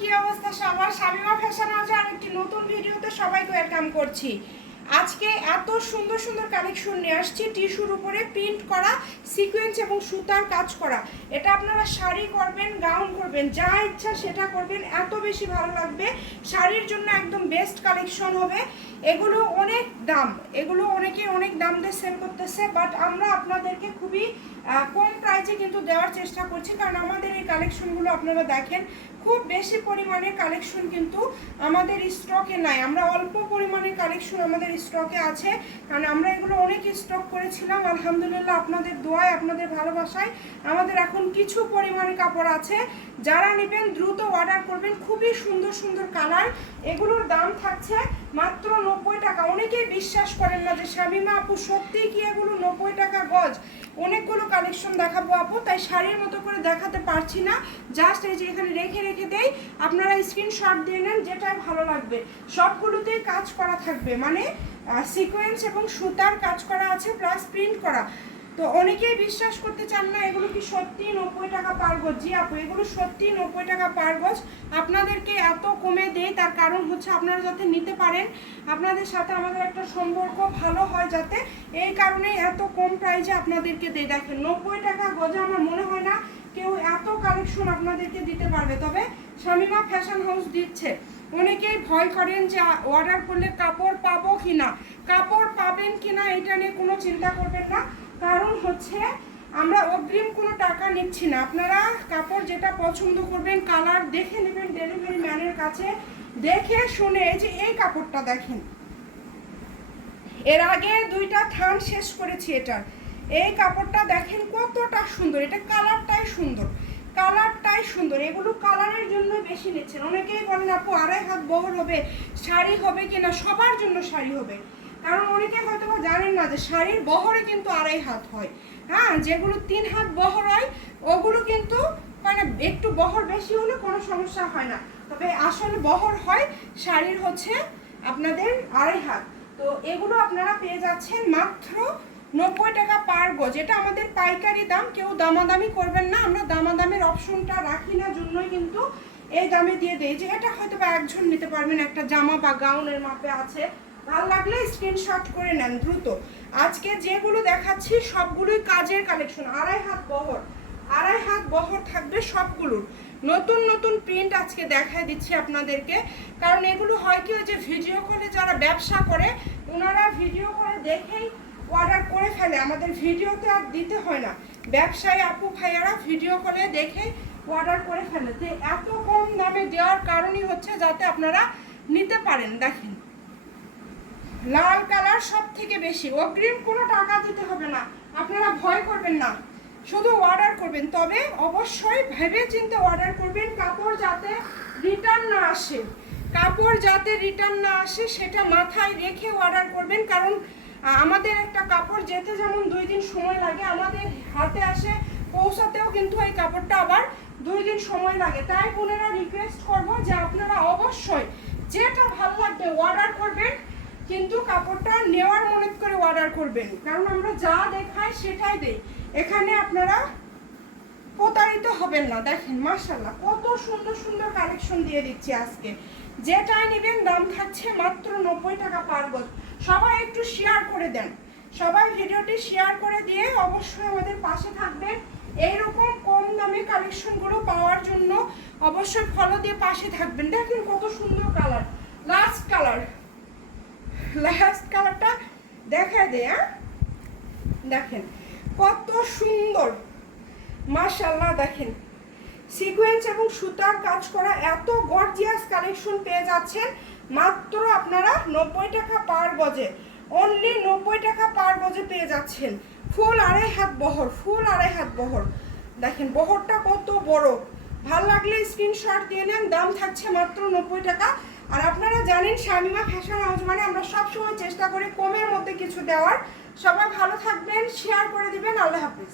কি অবস্থা? সবার শামিমা ফ্যাশন হাউসে আরেকটি নতুন ভিডিওতে সবাইকে ওয়েলকাম করছি। আজকে এত সুন্দর সুন্দর কালেকশন নিয়ে আসছি টিস্যুর উপরে প্রিন্ট করা সিকোয়েন্স এবং সুতার কাজ করা। এটা আপনারা শাড়ি করবেন গাউন করবেন, যা ইচ্ছা সেটা করবেন, এত বেশি ভালো লাগবে। শাড়ির জন্য একদম বেস্ট কালেকশন হবে। এগুলো অনেক দাম, এগুলো অনেকে অনেক দাম দিয়ে সেল করতেছে বাট আমরা আপনাদেরকে খুবই কম প্রাইজে কিন্তু দেওয়ার চেষ্টা করছি, কারণ আমাদের এই কালেকশনগুলো আপনারা দেখেন, খুব বেশি পরিমাণে কালেকশন কিন্তু আমাদের স্টকে নাই। আমরা অল্প পরিমাণে কালেকশন আমাদের স্টকে আছে। কারণ আমরা এগুলো অনেক স্টক করেছিলাম। আলহামদুলিল্লাহ আপনাদের দোয়ায়, আপনাদের ভালোবাসায় আমাদের এখন কিছু পরিমাণে কাপড় আছে। যারা নেবেন, দ্রুত অর্ডার করবেন। খুবই সুন্দর সুন্দর কালার এগুলোর দাম থাকছে মাত্র নব্বই টাকা। অনেকেই বিশ্বাস করেন না যে, শামিমা আপু, সত্যিই কি এগুলো নব্বই টাকা গজ? অনেকগুলো কালেকশন দেখাবো আপু, তাই শাড়ির মতো করে দেখাতে পারছি না। জাস্ট এই যে এখানে রেখে রেখে দেই। আপনারা স্ক্রিনশট দিয়ে নেন, যেটাই ভালো লাগবে। সবগুলোতেই কাজ করা থাকবে। মানে সিকোয়েন্স এবং সুতার কাজ করা আছে প্লাস প্রিন্ট করা। তো অনেকেই বিশ্বাস করতে চান না, এগুলো কি সত্যি নব্বই টাকা পার গজ? জি আপু, এগুলো সত্যি নব্বই টাকা পার গজ। আপনাদেরকে এত কমে দেয় তার কারণ হচ্ছে আপনারা যাতে নিতে পারেন, আপনাদের সাথে আমাদের একটা সম্পর্ক ভালো হয় যাতে এই কারণেই এত কম প্রাইসে আপনাদেরকে দেয় দেখেন, নব্বই টাকা গজে আমার মনে হয় না কেউ এত কালেকশন আপনাদেরকে দিতে পারবে। তবে শামিমা ফ্যাশন হাউস দিচ্ছে। অনেকেই ভয় করেন যে অর্ডার করলে কাপড় পাবো কি না কাপড় পাবেন কি না এটা নিয়ে কোনো চিন্তা করবেন না। কারণ হচ্ছে আমরা অগ্রিম কোনো টাকা নিচ্ছি না। আপনারা কাপড় যেটা পছন্দ করবেন, কালার দেখে নেবেন ডেলিভারি ম্যানের কাছে। দেখে শুনে যে এই কাপড়টা দেখেন। এর আগে দুইটা থান শেষ করেছি এটার। এই কাপড়টা দেখেন কতটা সুন্দর। এটা কালারটাই সুন্দর। কালারটাই সুন্দর। এগুলো কালারের জন্য বেশি নিচ্ছেন। অনেকেই বলেন, আপু, আড়াই হাত বহর হবে। শাড়ি হবে কিনা, সবার জন্য শাড়ি হবে। কারণ অনেকে হয়তো জানেন না যে শাড়ির বহরে কিন্তু আড়াই হাত হয়। হ্যাঁ যেগুলো তিন হাত বহর হয়, ওগুলো কিন্তু মানে একটু বহর বেশি হলে কোনো সমস্যা হয় না। তবে আসলে বহর হয় শাড়ির হচ্ছে আপনাদের আড়াই হাত। তো এগুলো আপনারা পেয়ে যাচ্ছেন মাত্র নব্বই টাকা পার এটা আমাদের পাইকারি দাম। কেউ দামাদামি করবেন না, আমরা দামাদামের অপশনটা রাখি না, জন্যই কিন্তু এই দামে দিয়ে দেই। যে এটা হয়তো বা একজন নিতে পারবেন, একটা জামা বা গাউনের মাপে আছে। ভালো লাগলে স্ক্রিনশট করে নেন দ্রুত। আজকে যেগুলো দেখাচ্ছি, সবগুলোই কাজের কালেকশন আড়াই হাত বহর। আড়াই হাত বহর থাকবে সবগুলোর। নতুন নতুন প্রিন্ট আজকে দেখায় দিচ্ছি আপনাদেরকে। কারণ এগুলো হয় কি যে ভিডিও কলে যারা ব্যবসা করে ওনারা ভিডিও কলে দেখেই অর্ডার করে ফেলে। আমাদের ভিডিওতে আর দিতে হয় না। ব্যবসায়ী আপু, ভাইয়ারা ভিডিও কলে দেখে অর্ডার করে ফেলে। যে এত কম দামে দেওয়ার কারণই হচ্ছে যাতে আপনারা নিতে পারেন, দেখেন। লাল কালার সব থেকে বেশি। অগ্রিম কোনো টাকা দিতে হবে না। আপনারা ভয় করবেন না। শুধু অর্ডার করবেন। তবে অবশ্যই ভেবে চিন্তে অর্ডার করবেন। কাপড় যাতে রিটার্ন না আসে। কাপড় যাতে রিটার্ন না আসে, সেটা মাথায় রেখে অর্ডার করবেন। কারণ আমাদের একটা কাপড় যেতে যেমন দুই দিন সময় লাগে, আমাদের হাতে আসে, পৌঁছাতেও কিন্তু এই কাপড়টা আবার দুই দিন সময় লাগে, তাই বোনেরা রিকোয়েস্ট করব যে আপনারা অবশ্যই যেটা ভালো লাগবে অর্ডার করবেন, কিন্তু কাপড়টা নেওয়ার মনে করে অর্ডার করবেন। কারণ আমরা যা দেখাই সেটাই দেই। এখানে আপনারা প্রতারিত হবেন না, দেখেন মার্শাল্লাহ কত সুন্দর সুন্দর কালেকশন দিয়ে দিচ্ছি আজকে। যেটাই নেবেন, দাম থাকছে মাত্র নব্বই টাকা পার সবাই একটু শেয়ার করে দেন। সবাই ভিডিওটি শেয়ার করে দিয়ে অবশ্যই আমাদের পাশে থাকবেন এইরকম কম দামে কালেকশনগুলো পাওয়ার জন্য অবশ্যই ফলো দিয়ে পাশে থাকবেন। দেখেন কত সুন্দর কালার লাস্ট কালার লাস্ট কালারটা দেখা দে হ্যাঁ? দেখেন, কত সুন্দর। মাশাল্লাহ দেখেন। সিকোয়েন্স এবং সুতার কাজ করা এত গর্জিয়াস কালেকশন পেয়ে যাচ্ছেন। মাত্র আপনারা নব্বই টাকা পার গজে। অনলি নব্বই টাকা পার গজে পেয়ে যাচ্ছেন। ফুল আড়াই হাত বহর, ফুল আড়াই হাত বহর। দেখেন, বহরটা কত বড়। ভালো লাগলে স্ক্রিনশট দিয়ে নেন, দাম থাকছে মাত্র নব্বই টাকা। আর আপনারা জানেন, শামিমা ফ্যাশন হাউস মানে আমরা সবসময় চেষ্টা করি কমের মধ্যে কিছু দেওয়ার। সবাই ভালো থাকবেন শেয়ার করে দিবেন, আল্লাহ হাফিজ।